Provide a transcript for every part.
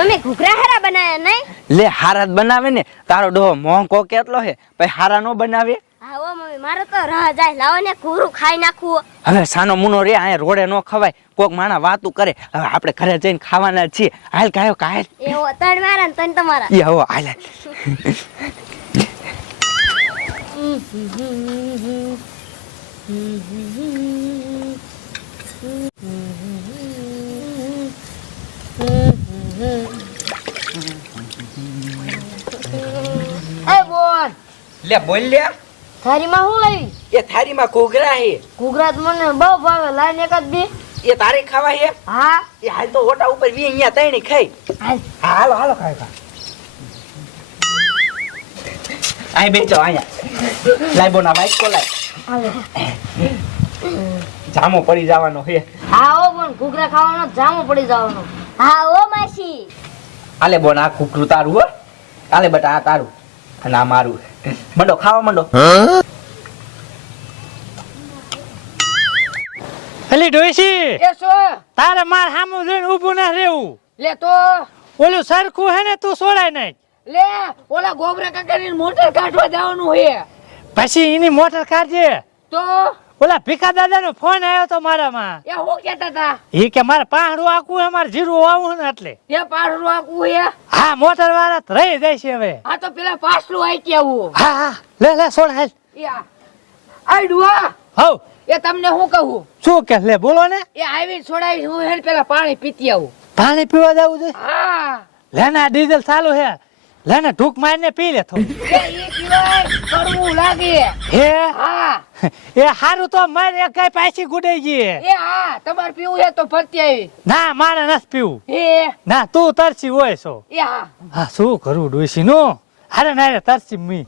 Mummy ઘૂઘરા હારા બનાયા નહીં? લે હારા જ બનાવે ને. તારો ડોહો મોંઘો કેટલો હે? પછી હારા નો બનાવે હા મમ્મી મારો તો રહ જાય. લાવો ને ઘૂરું ખાઈ નાખવું હવે સાનો મુનો રે અહીંયા રોડે નો ખવાય. કોક માણા વાતું કરે. હવે આપણે ઘરે જઈને ખાવાના છીએ. હાલ કાયો કાયલ એવો તણ મારા ને તણ તમારા. એ હો હાલ હાલ. લે બોલ લે. થારીમાં શું લાવી? એ થારીમાં ઘૂઘરા હે. ઘૂઘરા મને બહુ ભાવે. લાઈને એકાદ બે. એ તારે ખાવા હે? હા. એ હાલ તો ઓટા ઉપર વી અહીંયા તૈણી ખાઈ. હાલો. હાલો ખાય ખા આય બેચો અહીંયા. બોના વાઈટ કો લાય. જામો પડી જવાનો હે. હા ઓ પણ ઘૂઘરા ખાવાનો જામો પડી જવાનો. હા ઓ માસી. આલે બોન આ કુકરું તારું હો. આલે બટા આ તારું. અને આ મારું મંડો ખાવા મંડો. પેલી ડોશી એ શું? તારે માર સામું જોઈને ઊભું ના રહેવું. લે તો. ઓલું સરખું હે ને તું સોડાય નહીં લે ઓલા ગોબરા કાકાની મોટર કાઢવા જવાનું હે. પછી એની મોટર કાઢજે. તો? ઓલા ભીખા દાદા નો ફોન આવ્યો તો મારામાં. એ હું કેતા તા? એ કે મારે પાહડું આખું હે મારે જીરું આવું ને એટલે. એ પાહડું આકવું હે? હા મોટર વાળા રહી જાય છે હવે. આ તો પેલા પાછલું આઈ કેવું હા હા લે લે સોડ હાલ. એ આ આ હવ. એ તમને હું કહું? શું કે લે બોલો ને. એ આવીને છોડાવી હું હેડ પેલા પાણી પીતી આવું. પાણી પીવા જવું છે? હા. લે ને ડીઝલ ચાલુ હે. લે ને ઢૂક મારીને પી લે થોડું. એ ઈ પીવાય કડવું લાગે. હે? હા. એ હારું તો મારે એક ગાય પાછી ગુડાઈ ગઈ. એ હા તમારે પીવું છે તો ફરતી આવી. ના મારે નથી પીવું. એ? ના તું તરસી હોય છો. એ હા. હા શું કરું ડોસી નું? હારે ના રે તરસી મી.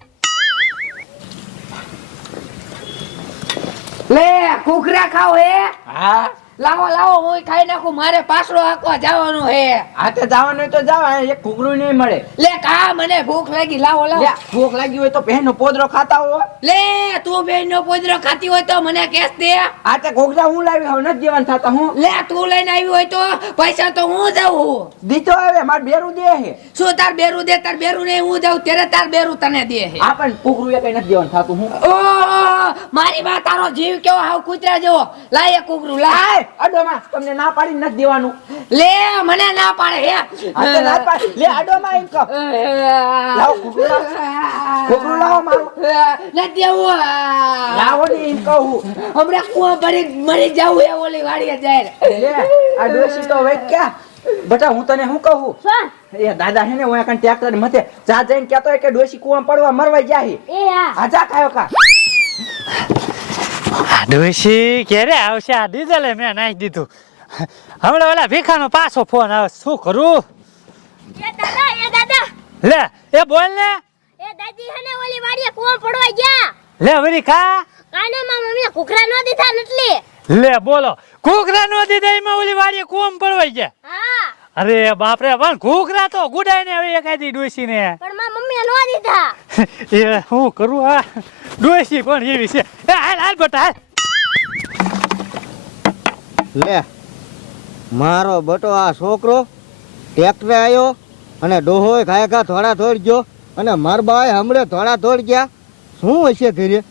લે કુકરા ખાવ હે? હા? લાવો લાવો હું ખાઈ નાખું મારે પાછળ હાંકવા જવાનું હે. આ તો જવાનું તો જાવ એક ઘૂઘરું નહીં મળે. લે કા મને ભૂખ લાગી લાવો લાવો. ભૂખ લાગી હોય તો પહેનો પોદરો ખાતા હો. લે તું બેન નો પોદરો ખાતી હોય તો મને કેસ દે. આ તો ઘૂઘરા હું લાવી હવે નથી દેવાન થતા હું? લે તું લઈને આવી હોય તો પૈસા તો હું જાઉં. દીતો આવે માર બેરું દે હે. શું તાર બેરું દે તાર બેરું નહીં હું જાઉં ત્યારે તાર બેરું તને દે હે. આ પણ ઘૂઘરું એ કઈ નથી દેવાન થતું હું? ઓ મારી બા તારો જીવ કેવો હાવ કૂતરા જેવો. લાય કુકરું લાય આય અડોમાં તમને ના પાડી નથી દેવાનું. લે મને ના પાડે હે. આ તો ના પાડી. લે અડોમાં એમ કહો. લાવો ઘૂઘરું લાવો. ઘૂઘરું લાવો મારું. નથી દેવું લાવો ને એમ કહું. હમણાં કુવા ભરી મરી જાવું એ ઓલી વાડીએ જાય. લે આ ડોશી તો હવે ક્યાં? બટા હું તને શું કહું? શું? એ દાદા હે ને હું એકણ ટ્રેક્ટર મથે જા જઈને કહેતો કે ડોશી કુવા પડવા મરવા જાય એ હા. કા ખાયો ખા. ડોસી ક્યારે આવશે? આ ડીઝલે મેં નાખી દીધું. હમણાં ઓલા ભીખાનો પાછો ફોન આવે. શું કરું? લે એ બોલ ને. એ દાદી હે ને ઓલી વાડીએ કોમ પડવા ગયા. લે વરી કા? કાને માં મમ્મી કુકરા નો દીધા નટલી. લે બોલો. કુકરા નો દીધા એમાં ઓલી વાડીએ કુમ પડવાઈ ગયા. અરે બાપરે પણ ઘૂઘરા તો ગુડાઈ ને હવે એકાદી ડોસી ને પણ માં મમ્મી લો દીધા. એ શું કરું આ ડોસી પણ એવી છે. એ હાલ હાલ બટા હાલ. લે મારો બટો આ છોકરો ટ્રેક્ટરે આવ્યો અને ડોહોય ખાય ખા થોડા થોડ ગયો અને માર બાએ હમણે થોડા થોડ ગયા. શું હશે ઘરે?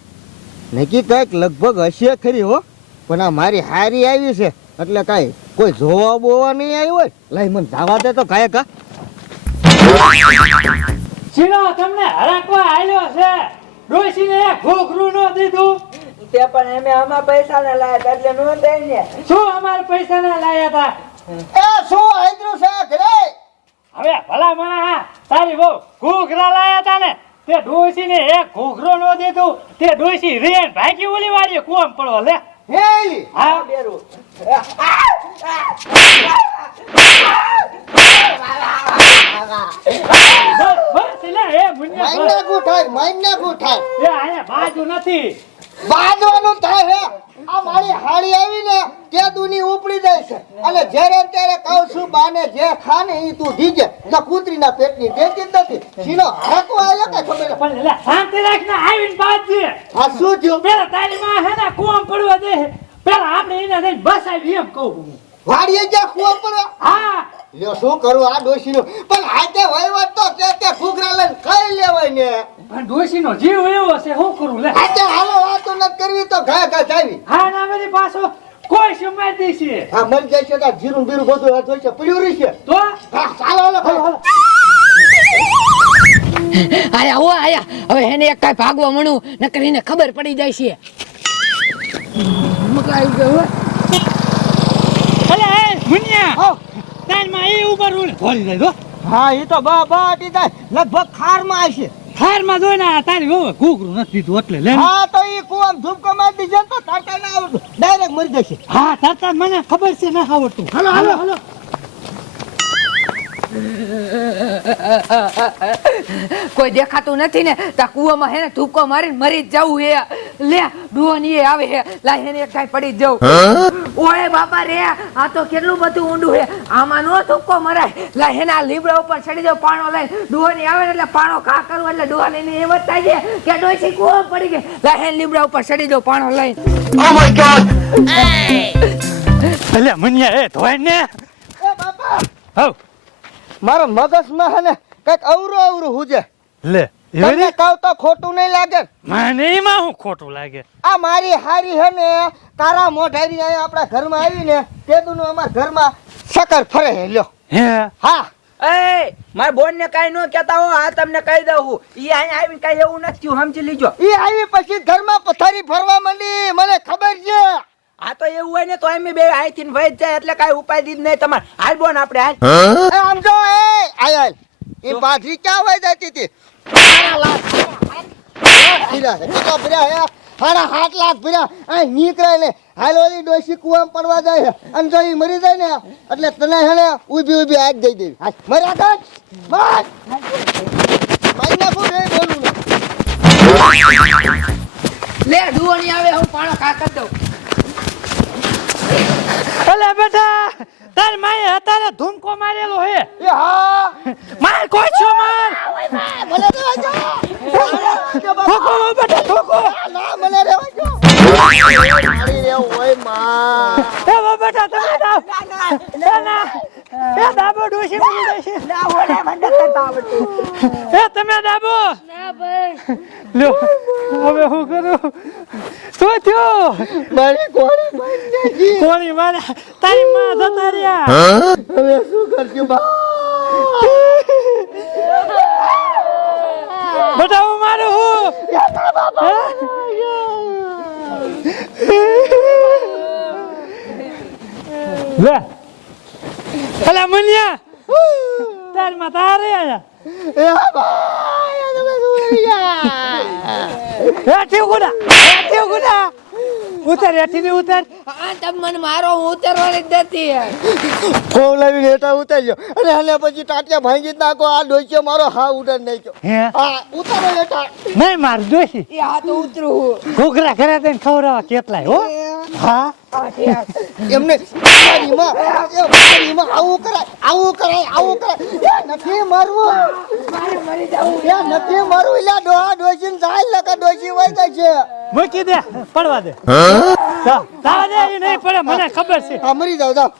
નક્કી કંઈક લગભગ હશે ખરી હો પણ આ મારી હારી આવી છે. એટલે કાંઈ કોઈ જોવા બોવા નહીં આવી હોય? લઈ મને ધાવા દે તો ખાય કા શીનો તમને હરાકવા આલ્યો છે. ડોસીને ને ન નો દીધું. તે પણ એમે આમાં પૈસા ના લાયા એટલે નો દે ને. શું અમાર પૈસા ના લાયા હતા? એ શું આદરું છે ઘરે? હવે ભલા મણા તારી બહુ ઘૂઘરા લાયા હતા ને. તે ડોસીને એક ઘૂઘરો નો દીધું. તે ડોસી રેણ ભાગી ઓલી વાળી કોમ પડો લે. હે હા બેરું. માઇન થાય માઇન થાય એ આયા બાજુ નથી. બાજવાનું થાય હે. આ મારી હાળી આવી ને તે દુની ઉપડી જાય છે. અને જ્યારે ત્યારે કહું છું બાને જે ખાને ઈ તું દીજે. ના કૂતરીના પેટની દેતી જ નથી. સીનો હાકો આવ્યો કે ખબર પણ લે શાંતિ રાખ ને આવીને બાજે આ શું થયું? પેલા તારી માં હે ને કુમ પડવા દે. પેલા આપણે એને લઈને બસ આવી એમ કહું હું. વાડીએ જ્યાં કુવા પડવા? હા. લ્યો શું કરું આ ડોશીનું? પણ હાથે વહીવટ તો તે તે ફૂગરા લઈને ખાઈ લેવાય ને. ડોશીનો જીવ એવો છે શું કરું લે. હાથે હાલો વાતો નથી કરવી તો ઘા ઘા જાવી હા ના બધી પાછો કોઈ સમય દેશે હા મરી જાય છે કે જીરું બીરું બધું આ છે પડ્યું છે. તો? હા ચાલો હાલો ભાઈ. આયા ઓ આયા. હવે એને એક કાંઈ ભાગવા મળું નકર એને ખબર પડી જાય છે. મકાઈ ગયો હો. અલે એ મુનિયા. તારમાં એ ઉપર ઉડે ભરી જાય હા. એ તો બા બા અટી જાય લગભગ ખારમાં આવશે થારમાં જોઈને આ તારી વહુએ ઘૂઘરું નથી દીધું એટલે લે હા તો ઈ કુવામ ધૂપકો મારી દીધો તો તાતા ના આવડતું. ડાયરેક્ટ મરી જશે. હા તાતા મને ખબર છે ના આવડતું. હાલો. હાલો હાલો. કોઈ દેખાતું નથી ને તા કુવામાં હે ને ધૂપકો મારીને મરી જ જવું હે. લે ડુવાની એ આવે હે. લાય હેને એક કાંઈ પડી જવું ઓય બાપા રે આ તો કેટલું બધું ઊંડું હે. આમાં નો ધૂકો મરાય. લાય હેને આ લીબડા ઉપર ચડી જાવ પાણો લઈ ડુવાની આવે એટલે પાણો કા કરું એટલે ડુવાની ની એવત થાય છે કે ડોસી કુવા પડી ગઈ? લાય હેને લીબડા ઉપર ચડી જાવ પાણો લઈને. અલે મુનિયા એ ધોય ને એ બાપા! હવ. મારા મગજમાં હે ને કંઈક અવરું અવરું હુજે. લે તમને કહું તો ખોટું નહીં લાગે? મને એમાં હું ખોટું લાગે. આ મારી હારી હે ને તારા મોઢારી અહીંયા આપણા ઘરમાં આવીને તેદુનું અમારા ઘરમાં સકર ફરે હે લ્યો. હે? હા. એ મારા બોન ને કઈ ન કેતા હો આ તમને કહી દઉં હું. ઈ અહીંયા આવીને કઈ એવું નથી સમજી લીજો. ઈ આવી પછી ઘરમાં પથારી ફરવા માંડી મને ખબર છે. આ તો એવું હોય ને તો એમ બે ને વહી જાય એટલે કઈ ઉપાય દીધ નહીં તમારે. હાલ બોન આપણે હાલ. આમ જો એ આય આય. એ બાજરી ક્યાં વહી જતી હતી? હારા લાખ ભર્યા. છે કેટલા ભર્યા હે. હારા હાથ લાખ ભર્યા. અહીં નીકળે ને હાલ ઓલી ડોસી કુવામ પડવા જાય છે. અને જો એ મરી જાય ને એટલે તને હેને ઊભી ઊભી હાથ દઈ દેવી. હાલ, મર્યા કર બસ મારી નાખું બોલું લે ડુવાની આવે હું પાણો કાકર કરી દઉં. અલે બેટા તાર માએ અત્યારે ધૂમકો મારેલો હે. એ હા. માર કોઈ છો માર? મને રેવા જો ઠોકો બેટા ઠોકો ના મને રેવા જો મારી રેવું હોયમાં એ વો બેટા તમે દાવ ના ના એ દાબો ડોશી મરી જશે. ના ઓલે મને કરતા આવડતું એ તમે દાબો. ના ભાઈ લ્યો હવે હું કરું? શું થયો? મારી કોણી મરી જાય કોણી મારા તારી માં જતા રહ્યા. હવે શું કરશું બા? બેટા હું મારું હું? લે. અલા મુનિયા. તારમાં તારે આયા એ બા તમે શું કરી ગયા હેઠી ગુડા ઉતર હેઠી ને ઉતર. આ તમે મને મારો હું ઉતરવાની જ નથી ફોન લાવીને હેઠા ઉતાર્યો અને આને પછી ટાટિયા ભાંગી નાખો આ ડોસ્યો મારો હા ઉડાડ નાખ્યો. હે? હા ઉતારો હેઠા. નહીં માર દોશી એ હા તો ઉતરું ઘોઘરા ઘરે જઈને ખવડાવવા કેટલાય હો? હા? એમને મારી એ મારી આવું કરાય આવું કરાય આવું કરાય. એ નથી મારવું. મરી જવું એ નથી મરવું એટલે ડોહા ડોસીને જાય લગા ડોસી વહી ગઈ છે. મૂકી દે પડવા દે. એ નહીં પડે મને ખબર છે. મરી જાવ જાવ.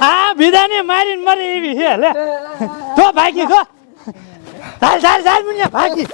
આ બીજાને મારીને મરે એવી છે લે. જો ભાગી જો. ચાલ ચાલ ચાલ મુનિયા ભાગી.